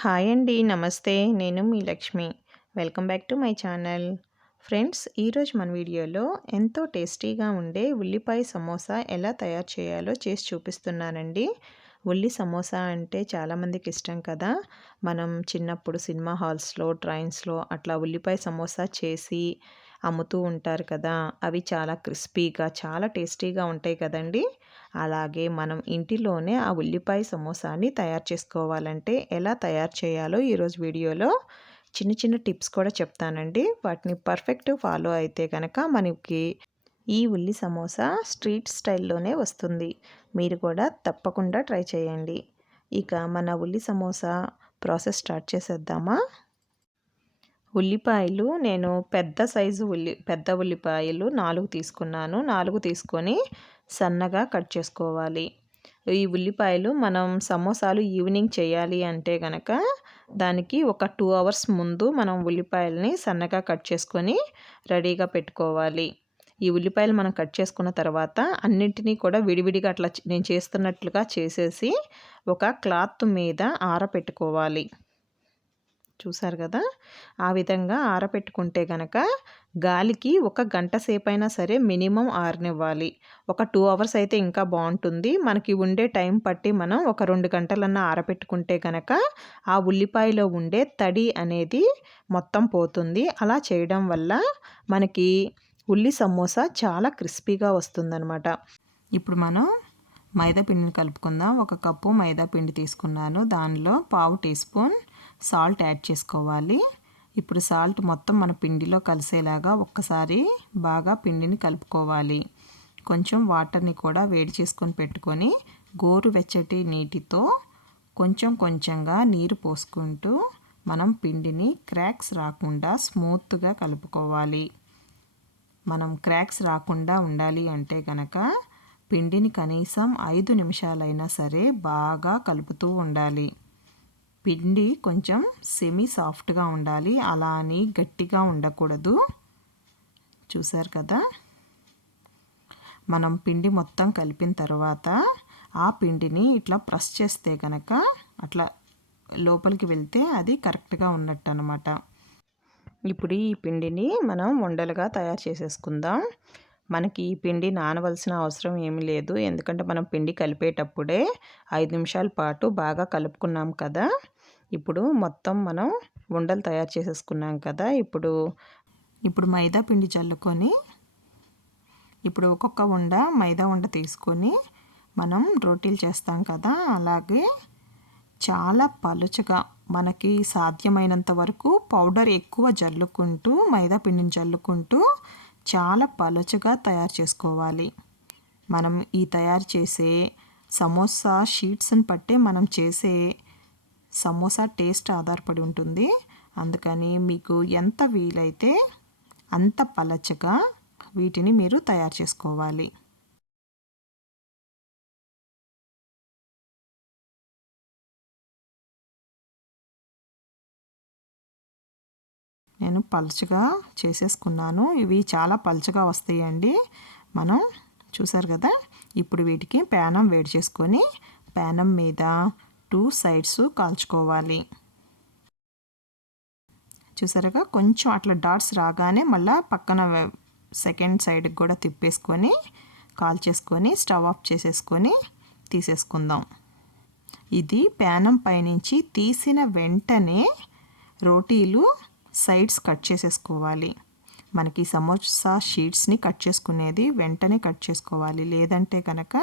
Hi అండి. నమస్తే. నేను మీ Lakshmi. Welcome back to my channel. Friends, ఈరోజు మన వీడియోలో ఎంతో టేస్టీగా ఉండే ఉల్లిపాయ సమోసా ఎలా తయారు చేయాలో చేసి చూపిస్తున్నానండి. ఉల్లి సమోసా అంటే చాలామందికి ఇష్టం కదా. మనం చిన్నప్పుడు సినిమా హాల్స్లో, ట్రైన్స్లో అట్లా ఉల్లిపాయ సమోసా చేసి అమ్ముతూ ఉంటారు కదా. అవి చాలా క్రిస్పీగా, చాలా టేస్టీగా ఉంటాయి కదండి. అలాగే మనం ఇంటిలోనే ఆ ఉల్లిపాయ సమోసాని తయారు చేసుకోవాలంటే ఎలా తయారు చేయాలో ఈరోజు వీడియోలో చిన్న చిన్న టిప్స్ కూడా చెప్తానండి. వాటిని పర్ఫెక్ట్ ఫాలో అయితే కనుక మనకి ఈ ఉల్లి సమోసా స్ట్రీట్ స్టైల్లోనే వస్తుంది. మీరు కూడా తప్పకుండా ట్రై చేయండి. ఇక మన ఉల్లి సమోసా ప్రాసెస్ స్టార్ట్ చేసేద్దామా? ఉల్లిపాయలు నేను పెద్ద ఉల్లిపాయలు 4 తీసుకున్నాను. 4 తీసుకొని సన్నగా కట్ చేసుకోవాలి. ఈ ఉల్లిపాయలు మనం సమోసాలు ఈవినింగ్ చేయాలి అంటే గనక దానికి ఒక 2 అవర్స్ ముందు మనం ఉల్లిపాయలని సన్నగా కట్ చేసుకొని రెడీగా పెట్టుకోవాలి. ఈ ఉల్లిపాయలు మనం కట్ చేసుకున్న తర్వాత అన్నింటినీ కూడా విడివిడిగా అట్లా నేను చేస్తున్నట్లుగా చేసేసి ఒక క్లాత్ మీద ఆరబెట్టుకోవాలి. చూసారు కదా, ఆ విధంగా ఆరబెట్టుకుంటే గనక గాలికి ఒక గంట సేపైనా సరే మినిమం ఆరనివ్వాలి. ఒక 2 అవర్స్ అయితే ఇంకా బాగుంటుంది. మనకి ఉండే టైం పట్టి మనం ఒక 2 గంటలన్నా ఆరబెట్టుకుంటే గనక ఆ ఉల్లిపాయలో ఉండే తడి అనేది మొత్తం పోతుంది. అలా చేయడం వల్ల మనకి ఉల్లి సమోసా చాలా క్రిస్పీగా వస్తుందన్నమాట. ఇప్పుడు మనం మైదా పిండిని కలుపుకుందాం. 1 కప్పు మైదా పిండి తీసుకున్నాను. దానిలో పావు టీ స్పూన్ సాల్ట్ యాడ్ చేసుకోవాలి. ఇప్పుడు సాల్ట్ మొత్తం మన పిండిలో కలిసేలాగా ఒక్కసారి బాగా పిండిని కలుపుకోవాలి. కొంచెం వాటర్ని కూడా వేడి చేసుకొని పెట్టుకొని గోరువెచ్చటి నీటితో కొంచెం కొంచెంగా నీరు పోసుకుంటూ మనం పిండిని క్రాక్స్ రాకుండా స్మూత్గా కలుపుకోవాలి. మనం క్రాక్స్ రాకుండా ఉండాలి అంటే కనుక పిండిని కనీసం 5 నిమిషాలైనా సరే బాగా కలుపుతూ ఉండాలి. పిండి కొంచెం సెమీ సాఫ్ట్గా ఉండాలి, అలా అని గట్టిగా ఉండకూడదు. చూసారు కదా, మనం పిండి మొత్తం కలిపిన తర్వాత ఆ పిండిని ఇట్లా ప్రెస్ చేస్తే కనుక అట్లా లోపలికి వెళ్తే అది కరెక్ట్గా ఉన్నట్టు అన్నమాట. ఇప్పుడు ఈ పిండిని మనం ఉండలుగా తయారు చేసేసుకుందాం. మనకి ఈ పిండి నానవలసిన అవసరం ఏమీ లేదు, ఎందుకంటే మనం పిండి కలిపేటప్పుడే 5 నిమిషాల పాటు బాగా కలుపుకున్నాం కదా. ఇప్పుడు మొత్తం మనం ఉండలు తయారు చేసేసుకున్నాం కదా. ఇప్పుడు మైదా పిండి చల్లుకొని ఇప్పుడు ఒక్కొక్క మైదా ఉండ తీసుకొని మనం రోటీలు చేస్తాం కదా, అలాగే చాలా పలుచగా మనకి సాధ్యమైనంత వరకు పౌడర్ ఎక్కువ జల్లుకుంటూ మైదా పిండిని జల్లుకుంటూ చాలా పలుచగా తయారు చేసుకోవాలి. మనం ఈ తయారు చేసే సమోసా షీట్స్ని బట్టే మనం చేసే సమోసా టేస్ట్ ఆధారపడి ఉంటుంది. అందుకని మీకు ఎంత వీలైతే అంత పలచగా వీటిని మీరు తయారు చేసుకోవాలి. నేను పలుచగా చేసేసుకున్నాను. ఇవి చాలా పలుచగా వస్తాయండి. మనం చూసారు కదా. ఇప్పుడు వీటికి ప్యానం వేడి చేసుకొని ప్యానం మీద 2 సైడ్స్ కాల్చుకోవాలి. చూసారుగా, కొంచెం అట్లా డాట్స్ రాగానే మళ్ళీ పక్కన సెకండ్ సైడ్కి కూడా తిప్పేసుకొని కాల్చేసుకొని స్టవ్ ఆఫ్ చేసేసుకొని తీసేసుకుందాం. ఇది ప్యానం పైనుంచి తీసిన వెంటనే రోటీలు సైడ్స్ కట్ చేసేసుకోవాలి. మనకి సమోసా షీట్స్ని కట్ చేసుకునేది వెంటనే కట్ చేసుకోవాలి, లేదంటే కనుక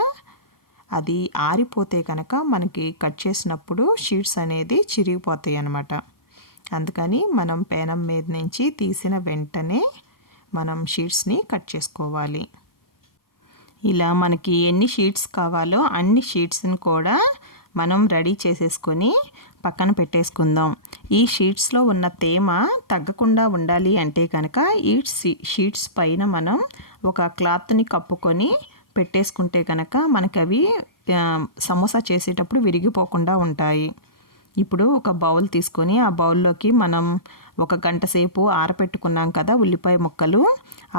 అది ఆరిపోతే కనుక మనకి కట్ చేసినప్పుడు షీట్స్ అనేది చిరిగిపోతాయి అన్నమాట. అందుకని మనం పేనం మీద నుంచి తీసిన వెంటనే మనం షీట్స్ని కట్ చేసుకోవాలి. ఇలా మనకి ఎన్ని షీట్స్ కావాలో అన్ని షీట్స్ని కూడా మనం రెడీ చేసేసుకొని పక్కన పెట్టేసుకుందాం. ఈ షీట్స్లో ఉన్న తేమ తగ్గకుండా ఉండాలి అంటే కనుక ఈ షీట్స్ పైన మనం ఒక క్లాత్ని కప్పుకొని పెట్టేసుకుంటే కనుక మనకి అవి సమోసా చేసేటప్పుడు విరిగిపోకుండా ఉంటాయి. ఇప్పుడు ఒక బౌల్ తీసుకొని ఆ బౌల్లోకి మనం 1 గంట సేపు ఆరబెట్టుకున్నాం కదా ఉల్లిపాయ ముక్కలు,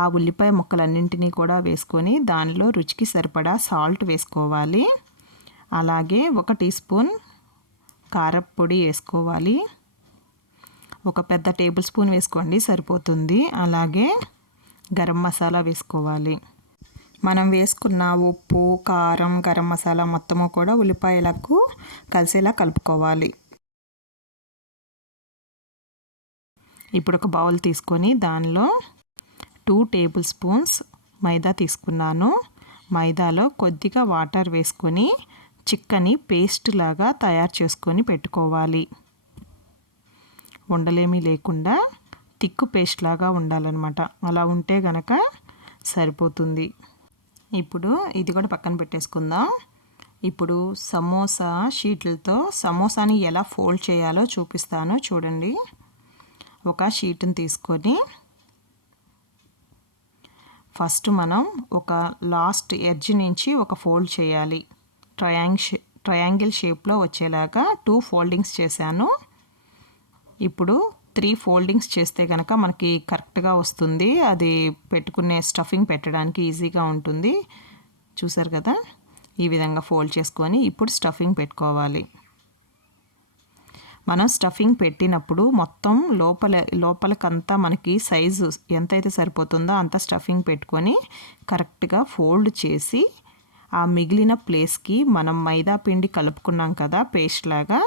ఆ ఉల్లిపాయ ముక్కలన్నింటినీ కూడా వేసుకొని దానిలో రుచికి సరిపడా సాల్ట్ వేసుకోవాలి. అలాగే 1 టీ స్పూన్ కారప్పొడి వేసుకోవాలి. ఒక పెద్ద టేబుల్ స్పూన్ వేసుకోండి సరిపోతుంది. అలాగే గరం మసాలా వేసుకోవాలి. మనం వేసుకున్న ఉప్పు, కారం, గరం మసాలా మొత్తము కూడా ఉల్లిపాయలకు కలిసేలా కలుపుకోవాలి. ఇప్పుడు ఒక బౌల్ తీసుకొని దానిలో 2 టేబుల్ స్పూన్స్ మైదా తీసుకున్నాను. మైదాలో కొద్దిగా వాటర్ వేసుకొని చిక్కని పేస్ట్ లాగా తయారు చేసుకొని పెట్టుకోవాలి. ఉండలేమీ లేకుండా తిక్కు పేస్ట్ లాగా ఉండాలన్నమాట. అలా ఉంటే గనక సరిపోతుంది. ఇప్పుడు ఇది కూడా పక్కన పెట్టేసుకుందాం. ఇప్పుడు సమోసా షీట్లతో సమోసాని ఎలా ఫోల్డ్ చేయాలో చూపిస్తాను చూడండి. ఒక షీట్ని తీసుకొని ఫస్ట్ మనం ఒక లాస్ట్ ఎడ్జ్ నుంచి ఒక ఫోల్డ్ చేయాలి. ట్రయాంగిల్ షేప్లో వచ్చేలాగా 2 ఫోల్డింగ్స్ చేశాను. ఇప్పుడు 3 ఫోల్డింగ్స్ చేస్తే కనుక మనకి కరెక్ట్గా వస్తుంది. అది పెట్టుకునే స్టఫింగ్ పెట్టడానికి ఈజీగా ఉంటుంది. చూసారు కదా, ఈ విధంగా ఫోల్డ్ చేసుకొని ఇప్పుడు స్టఫింగ్ పెట్టుకోవాలి. మనం స్టఫింగ్ పెట్టినప్పుడు మొత్తం లోపలకంతా మనకి సైజు ఎంతైతే సరిపోతుందో అంత స్టఫింగ్ పెట్టుకొని కరెక్ట్గా ఫోల్డ్ చేసి ఆ మిగిలిన ప్లేస్కి మనం మైదా పిండి కలుపుకున్నాం కదా పేస్ట్ లాగా,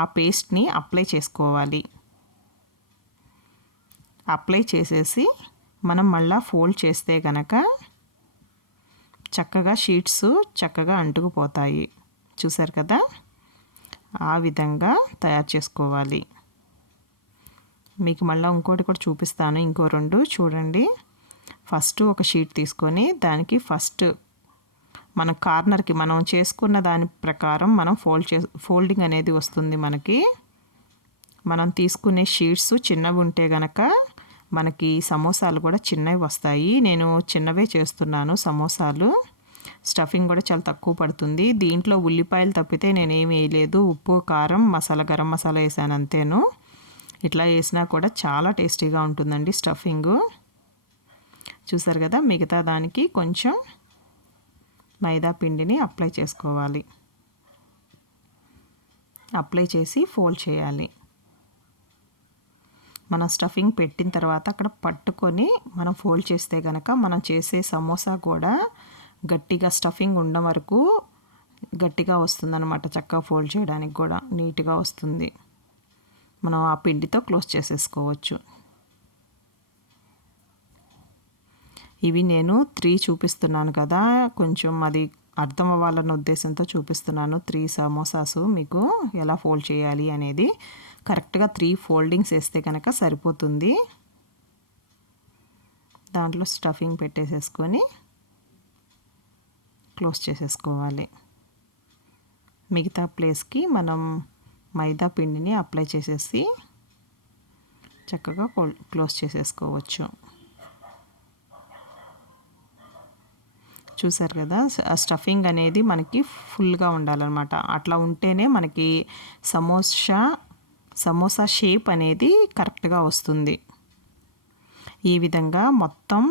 ఆ పేస్ట్ని అప్లై చేసుకోవాలి. అప్లై చేసేసి మనం మళ్ళీ ఫోల్డ్ చేస్తే కనుక చక్కగా షీట్స్ చక్కగా అంటుకుపోతాయి. చూసారు కదా, ఆ విధంగా తయారు చేసుకోవాలి. మీకు మళ్ళీ ఇంకోటి కూడా చూపిస్తాను, ఇంకో 2 చూడండి. ఫస్ట్ ఒక షీట్ తీసుకొని దానికి ఫస్ట్ మన కార్నర్కి మనం చేసుకున్న దాని ప్రకారం మనం ఫోల్డింగ్ అనేది వస్తుంది. మనం తీసుకునే షీట్స్ చిన్నవి ఉంటే గనక మనకి సమోసాలు కూడా చిన్నవి వస్తాయి. నేను చిన్నవే చేస్తున్నాను సమోసాలు. స్టఫింగ్ కూడా చాలా తక్కువ పడుతుంది. దీంట్లో ఉల్లిపాయలు తప్పితే నేనేమి వేయలేదు. ఉప్పు, కారం, మసాలా, గరం మసాలా వేసాను అంతేను. ఇట్లా వేసినా కూడా చాలా టేస్టీగా ఉంటుందండి స్టఫింగు. చూసారు కదా, మిగతా దానికి కొంచెం మైదా పిండిని అప్లై చేసుకోవాలి. అప్లై చేసి ఫోల్డ్ చేయాలి. మనం స్టఫింగ్ పెట్టిన తర్వాత అక్కడ పట్టుకొని మనం ఫోల్డ్ చేస్తే కనుక మనం చేసే సమోసా కూడా గట్టిగా స్టఫింగ్ ఉండడం వరకు గట్టిగా వస్తుందన్నమాట. చక్కగా ఫోల్డ్ చేయడానికి కూడా నీట్గా వస్తుంది. మనం ఆ పిండితో క్లోజ్ చేసేసుకోవచ్చు. ఇవి నేను 3 చూపిస్తున్నాను కదా, కొంచెం అది అర్థం అవ్వాలన్న ఉద్దేశంతో చూపిస్తున్నాను. 3 సమోసాసు మీకు ఎలా ఫోల్డ్ చేయాలి అనేది. కరెక్ట్గా 3 ఫోల్డింగ్స్ వేస్తే కనుక సరిపోతుంది. దాంట్లో స్టఫింగ్ పెట్టేసేసుకొని క్లోజ్ చేసేసుకోవాలి. మిగతా ప్లేస్కి మనం మైదా పిండిని అప్లై చేసేసి చక్కగా క్లోజ్ చేసేసుకోవచ్చు. చూసారు కదా, స్టఫింగ్ అనేది మనకి ఫుల్గా ఉండాలన్నమాట. అట్లా ఉంటేనే మనకి సమోసా షేప్ అనేది కరెక్ట్గా వస్తుంది. ఈ విధంగా మొత్తం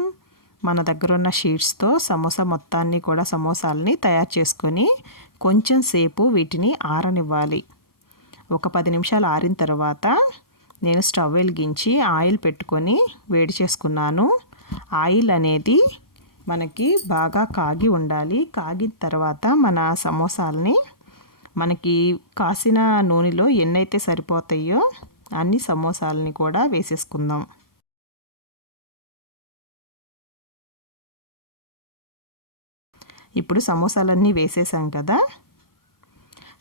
మన దగ్గర ఉన్న షీట్స్తో సమోసా మొత్తాన్ని కూడా సమోసాలని తయారు చేసుకొని కొంచెం సేపు వీటిని ఆరనివ్వాలి. ఒక 10 నిమిషాలు ఆరిన తర్వాత నేను స్టవ్ వెలిగించి ఆయిల్ పెట్టుకొని వేడి చేసుకున్నాను. ఆయిల్ అనేది మనకి బాగా కాగి ఉండాలి. కాగిన తర్వాత మన సమోసాలని మనకి కాసిన నూనెలో ఎన్నైతే సరిపోతాయో అన్ని సమోసాలని కూడా వేసేసుకుందాం. ఇప్పుడు సమోసాలన్నీ వేసేసాం కదా.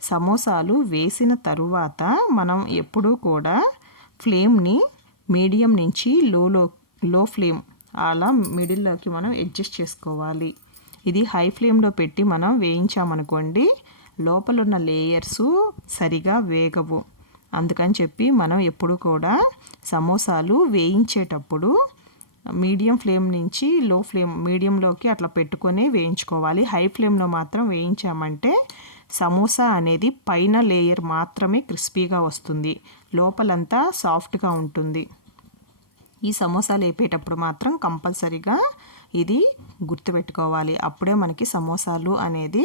సమోసాలు వేసిన తరువాత మనం ఎప్పుడూ కూడా ఫ్లేమ్ని మీడియం నుంచి లో ఫ్లేమ్ అలా మిడిల్లోకి మనం అడ్జస్ట్ చేసుకోవాలి. ఇది హై ఫ్లేమ్లో పెట్టి మనం వేయించామనుకోండి లోపల ఉన్న లేయర్స్ సరిగా వేగవు. అందుకని చెప్పి మనం ఎప్పుడు కూడా సమోసాలు వేయించేటప్పుడు మీడియం ఫ్లేమ్ నుంచి మీడియంలోకి అట్లా పెట్టుకొని వేయించుకోవాలి. హై ఫ్లేమ్లో మాత్రం వేయించామంటే సమోసా అనేది పైన లేయర్ మాత్రమే క్రిస్పీగా వస్తుంది, లోపలంతా సాఫ్ట్గా ఉంటుంది. ఈ సమోసాలు వేపేటప్పుడు మాత్రం కంపల్సరీగా ఇది గుర్తుపెట్టుకోవాలి. అప్పుడే మనకి సమోసాలు అనేది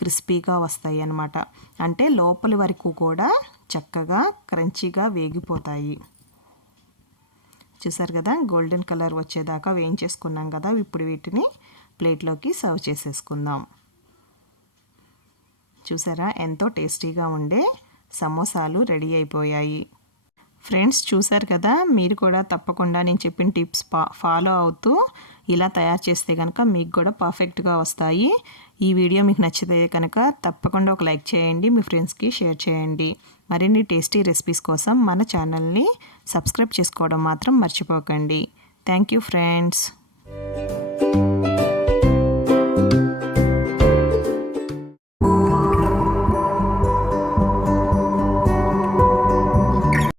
క్రిస్పీగా వస్తాయి అన్నమాట. అంటే లోపలి వరకు కూడా చక్కగా క్రంచీగా వేగిపోతాయి. చూసారు కదా, గోల్డెన్ కలర్ వచ్చేదాకా వేయించేసుకున్నాం కదా. ఇప్పుడు వీటిని ప్లేట్లోకి సర్వ్ చేసేసుకుందాం. చూసారా, ఎంతో టేస్టీగా ఉండే సమోసాలు రెడీ అయిపోయాయి. ఫ్రెండ్స్ చూసారు కదా, మీరు కూడా తప్పకుండా నేను చెప్పిన టిప్స్ ఫాలో అవుతూ ఇలా తయారు చేస్తే కనుక మీకు కూడా పర్ఫెక్ట్గా వస్తాయి. ఈ వీడియో మీకు నచ్చితే కనుక తప్పకుండా ఒక లైక్ చేయండి, మీ ఫ్రెండ్స్కి షేర్ చేయండి. మరిన్ని టేస్టీ రెసిపీస్ కోసం మన ఛానల్ని సబ్స్క్రైబ్ చేసుకోవడం మాత్రం మర్చిపోకండి. Thank you friends.